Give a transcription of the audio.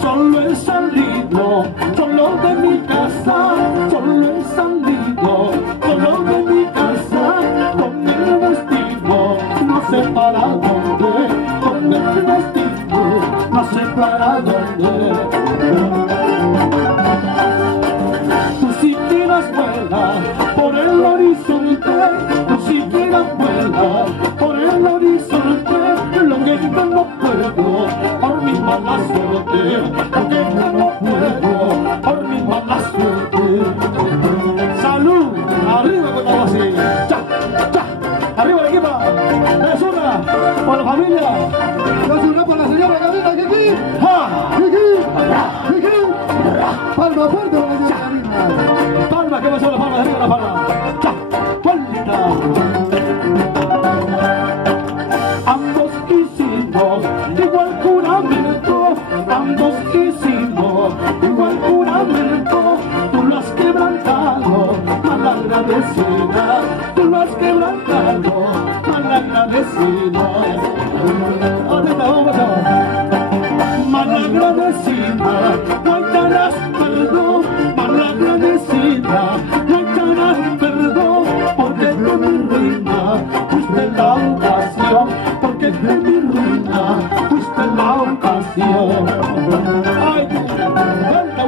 Solo he salido, solo de mi casa, solo he salido, solo de mi casa, con el vestido, no sé para dónde, con el vestido, no sé para dónde. Tú si quieras vuela por el horizonte, tú si quieras vuela por el horizonte, lo que yo no puedo, por mi mala suerte, lo que yo no puedo, por mi mala suerte. ¡Salud! ¡Arriba con la así! ¡Cha! ¡Cha! ¡Arriba el equipo! ¡Es una! ¡Por la familia! ¡Es una para la señora Karina! ¡Kiki! ¡Ja! ¡Kiki! ¡Kiki! ¡Palma fuerte para la señora Karina! ¡Palma! ¿Qué pasó? La palma, arriba la palma. ¡Cha! ¡Vuelta! Ambos hicimos igual juramento, ambos hicimos igual juramento. Tú lo has quebrantado, malagradecida, tú lo has quebrantado, malagradecida. Atenta, vamos a malagradecida, no hallarás perdón, malagradecida, no hallarás perdón, porque de mi ruina fuiste la ocasión, porque de mi ruina fuiste la ocasión. Ay, canta